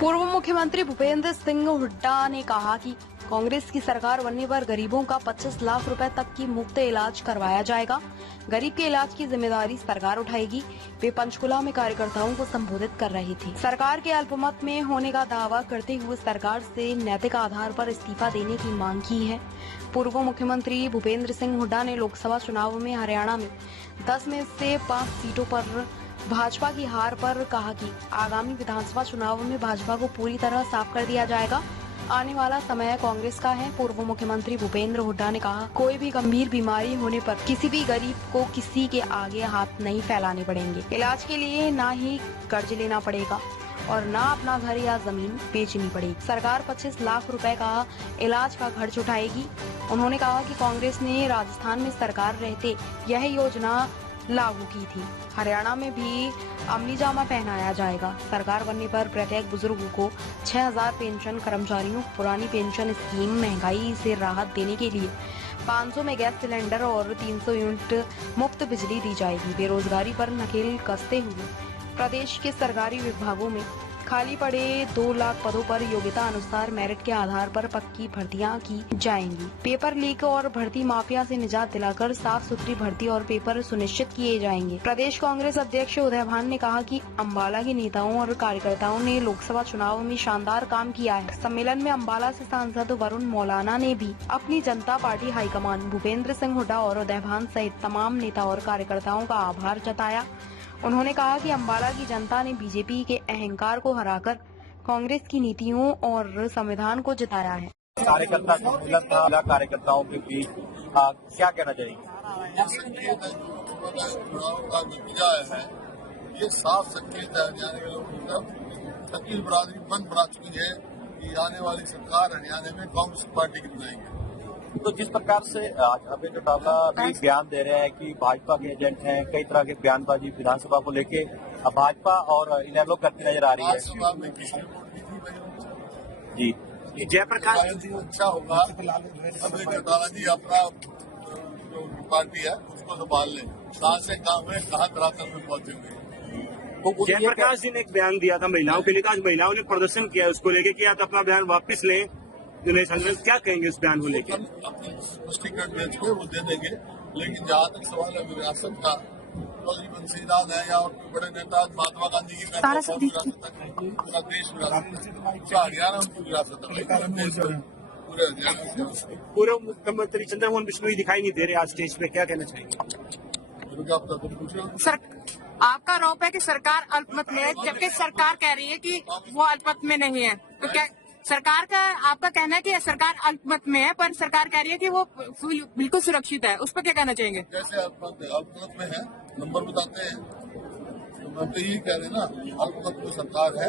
पूर्व मुख्यमंत्री भूपेंद्र सिंह हुड्डा ने कहा कि कांग्रेस की सरकार बनने पर गरीबों का 25 लाख रुपए तक की मुफ्त इलाज करवाया जाएगा। गरीब के इलाज की जिम्मेदारी सरकार उठाएगी। वे पंचकुला में कार्यकर्ताओं को संबोधित कर रही थी। सरकार के अल्पमत में होने का दावा करते हुए सरकार से नैतिक आधार पर इस्तीफा देने की मांग की है। पूर्व मुख्यमंत्री भूपेंद्र सिंह हुड्डा ने लोकसभा चुनाव में हरियाणा में 10 में से 5 सीटों पर भाजपा की हार पर कहा कि आगामी विधानसभा चुनाव में भाजपा को पूरी तरह साफ कर दिया जाएगा। आने वाला समय कांग्रेस का है। पूर्व मुख्यमंत्री भूपेंद्र हुड्डा ने कहा, कोई भी गंभीर बीमारी होने पर किसी भी गरीब को किसी के आगे हाथ नहीं फैलाने पड़ेंगे। इलाज के लिए ना ही कर्ज लेना पड़ेगा और ना अपना घर या जमीन बेचनी पड़ेगी। सरकार 25 लाख रुपए का इलाज का खर्च उठाएगी। उन्होंने कहा कि कांग्रेस ने राजस्थान में सरकार रहते यह योजना लागू की थी। हरियाणा में भी अमली जामा पहनाया जाएगा। सरकार बनने पर प्रत्येक बुजुर्ग को 6000 पेंशन, कर्मचारियों को पुरानी पेंशन स्कीम, महंगाई से राहत देने के लिए 500 में गैस सिलेंडर और 300 यूनिट मुफ्त बिजली दी जाएगी। बेरोजगारी पर नकेल कसते हुए प्रदेश के सरकारी विभागों में खाली पड़े 2 लाख पदों पर योग्यता अनुसार मेरिट के आधार पर पक्की भर्तियां की जाएंगी। पेपर लीक और भर्ती माफिया से निजात दिलाकर साफ सुथरी भर्ती और पेपर सुनिश्चित किए जाएंगे। प्रदेश कांग्रेस अध्यक्ष उदय भान ने कहा कि अम्बाला के नेताओं और कार्यकर्ताओं ने लोकसभा चुनाव में शानदार काम किया है। सम्मेलन में अम्बाला से सांसद वरुण मौलाना ने भी अपनी जनता पार्टी हाईकमान भूपेंद्र सिंह हुड्डा और उदय भान सहित तमाम नेता और कार्यकर्ताओं का आभार जताया। उन्होंने कहा कि अम्बाला की जनता ने बीजेपी के अहंकार को हराकर कांग्रेस की नीतियों और संविधान को जिताया है। कार्यकर्ता सम्मेलन था, कार्यकर्ताओं के बीच क्या कहना चाहिए? चुनाव का नतीजा है, ये साफ संकेत है हरियाणा के लोगों की शकील बरादरी बंद बना चुकी है कि आने वाली सरकार हरियाणा में कांग्रेस पार्टी की बनाएगी। तो जिस प्रकार से आज अभय चौटाला भी बयान दे रहे हैं कि भाजपा के एजेंट हैं, कई तरह के बयानबाजी विधानसभा को लेके भाजपा और इनेलो करती नजर आ रही है। जी जयप्रकाश अच्छा होगा अभय चौटाला जी अपना जो पार्टी है उसको संभाल लें, कहाँ से काम है, कहाँ धरातल में पहुंचेंगे। जयप्रकाश जी ने एक बयान दिया था महिलाओं के लिए, आज महिलाओं ने प्रदर्शन किया उसको लेके कि आप अपना बयान वापस लें। क्या कहेंगे इस बयान को लेकर? अपने स्पष्टीकरण बेच के वो दे देंगे, लेकिन जहाँ तक सवाल है विरासत का, चौधरी बंसीलाल है या और कोई बड़े नेता महात्मा गांधी की पूरा देश विरासत, हरियाणा उनकी विरासत है, पूरे हरियाणा। पूर्व मुख्यमंत्री चंद्रमोहन बिश्नोई दिखाई नहीं दे रहे आज स्टेज पे, क्या कहना चाहिए? सर, आपका आरोप है कि सरकार अल्पमत में है, जबकि सरकार कह रही है कि वो अल्पमत में नहीं है। तो क्या सरकार का आपका कहना है कि सरकार अल्पमत में है, पर सरकार कह रही है कि वो बिल्कुल सुरक्षित है, उस पर क्या कहना चाहेंगे? जैसे अल्पमत में है, नंबर बताते हैं, तो मैं तो यही कह रहे ना, अल्पमत में सरकार है,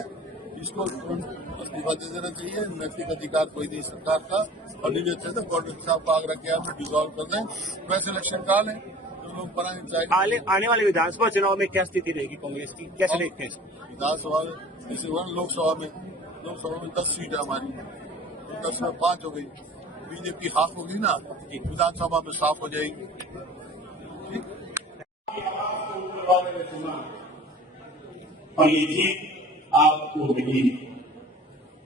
इसको तुरंत इस्तीफा दे देना चाहिए। नैतिक अधिकार कोई नहीं सरकार का, और नहीं देते तो गवर्नमेंट साहब को आग्रह किया डिसॉल्व कर दें, वैसे इलेक्शन का लें, तो लोग बनाएंगे। आने वाले विधानसभा चुनाव में क्या स्थिति रहेगी कांग्रेस की, कैसे देखते हैं? विधानसभा में जैसे लोकसभा में 10 सीट है हमारी, 10 में 5 हो गई, बीजेपी हाफ होगी ना, विधानसभा में साफ हो जाएगी। और ये जीत आपको मिली।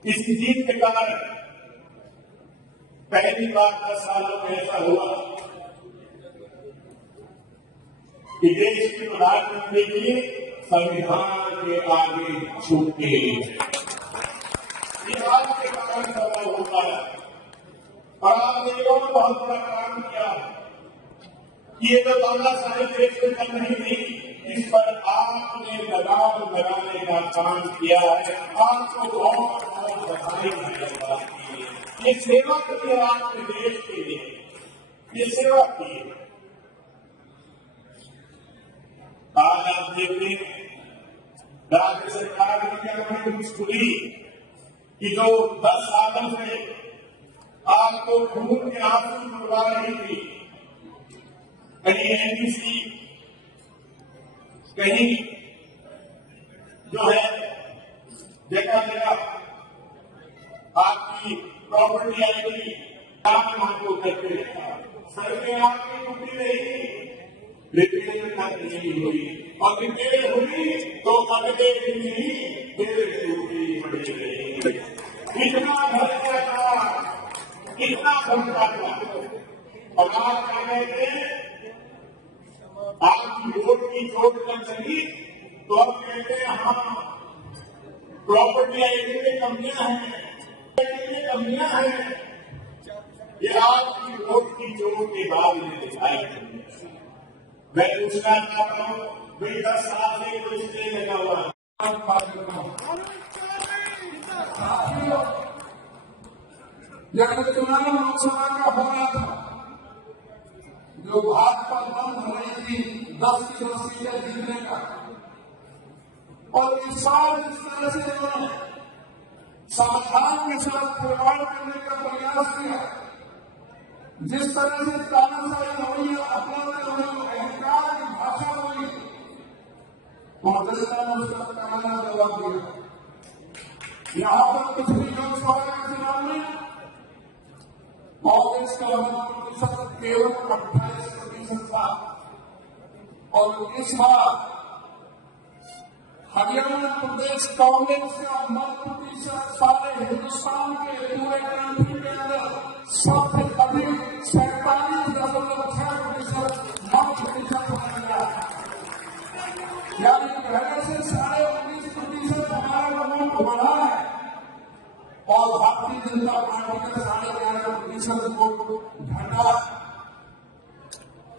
इस जीत के कारण पहली बार 10 सालों में ऐसा हुआ कि देश के प्रधानमंत्री जी संविधान के आगे झुके। आज के कारण संभव हो पाया, और आपने और बहुत बड़ा काम किया। ये तो तानाशाही देश में चल रही थी, इस पर आपने लगाम लगाने का काम किया है। आपको बहुत बहुत बधाई है। ये सेवा की है आपके देश के लिए, ये सेवा की है। आज आप देखिए राज्य सरकार की क्या मुश्किल कि जो 10 सालों से आपको खून के आंसू छुड़वा रही थी, कहीं एनबीसी, कहीं जो है जगह जगह आपकी प्रॉपर्टी आएगी, आपको करते रहा, सड़कें आपकी टूटी रही, रिपेयर नहीं हुई, और रिपेयर हुई तो अगले दिन ही देर से हुई। इतना भ्रष्टाचार, इतना भ्रष्टाचार। और आप क्या कहते हैं, आपकी वोट की चोट लग सकी तो अब कहते हैं हाँ प्रॉपर्टी आईडी में कमियां हैं, ये आपकी वोट की चोट के बाद इन्हें दिखाई। मैं पूछना चाहता हूँ, भाई 10 साल से कोई स्टे लगा हुआ है, जब चुनाव लोकसभा का हो रहा था, जो भाजपा बंद हो रही थी 10 की 10 सीटें जीतने का, और इस बार जिस तरह से उन्होंने समाधान के साथ खिलवाड़ करने का प्रयास किया, जिस तरह से तानाशाही रवैया अपनाते हुए अहंकार की भाषा बोली, और जनता ने उसका कराना जवाब दिया। यहां पर पिछली लोकसभा के चुनाव में कांग्रेस का प्रतिशत केवल 28% था, और इस बार हरियाणा प्रदेश कांग्रेस का मत प्रतिशत सारे हिंदुस्तान के पूरे कंट्री के अंदर सबसे अधिक 47.6% मत प्रतिशत बन गया। यानी पहले से 19.5% हमारा वोट बढ़ा है, और भारतीय जनता पार्टी का 11.5% वोट घटा।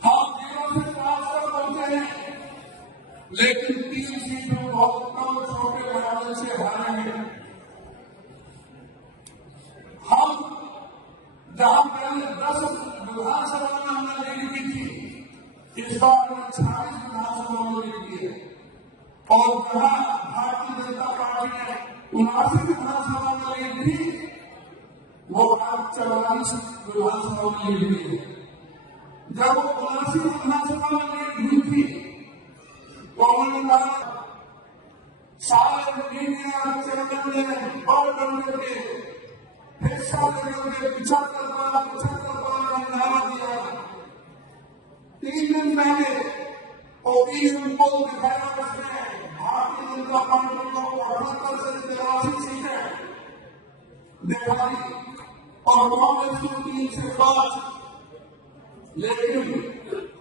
हम 0 से 5 पर पहुंचे हैं, लेकिन 3 सीट में बहुत कम छोटे बराबर से हारे हैं। हम जहां पहले 10 विधानसभा में हमने लीड की थी, इस बार हमने 26 विधानसभा में लीड की है, और जहां भारतीय जनता पार्टी ने 79 विधानसभा में लीड थी, वो आज 44 विधानसभा में लीड की है। जब वो 79 विधानसभा में लीड हुई थी, तो उन्होंने कहा सारे मीडिया चैनल ने बढ़ करके हिस्सा लेकर के 75 बार नारा दिया। 3 दिन पहले ओपीएम पोल दिखाया, उसमें भारतीय जनता पार्टी को 78 से 83 सीटें दिखाई, और कांग्रेस को 3 से 5। लेकिन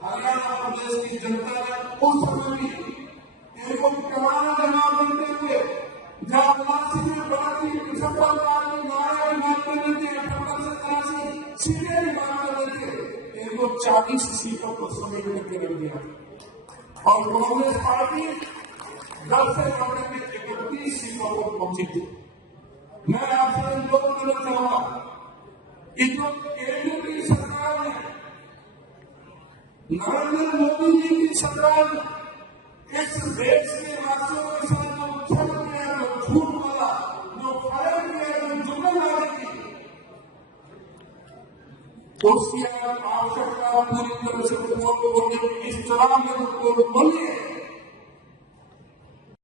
हरियाणा प्रदेश की जनता ने उस समय भी इनको करारा जवाब देते हुए, जब 79 में बढ़ती 75 बार की नारे की बात कर रहे थे, 78 से 83 सीटें की बात कर रहे थे, इनको 40 सीटों को समेट करके रख दिया। और कांग्रेस पार्टी 10 से बढ़ने में 31 सीटों को पहुंची थी। मैं आपसे लोग कहना चाहूंगा कि जो केंद्र की सरकार है, नरेंद्र मोदी जी की सरकार इस देश के वासियों के साथ जो छल किया, जो झूठ बोला, जो फर्क किया, जो जुम्मेदारी की, उसकी अगर आवश्यकता पूरी तरह से पूर्ण होने की इस चुनाव में तो पूर्ण बनी है,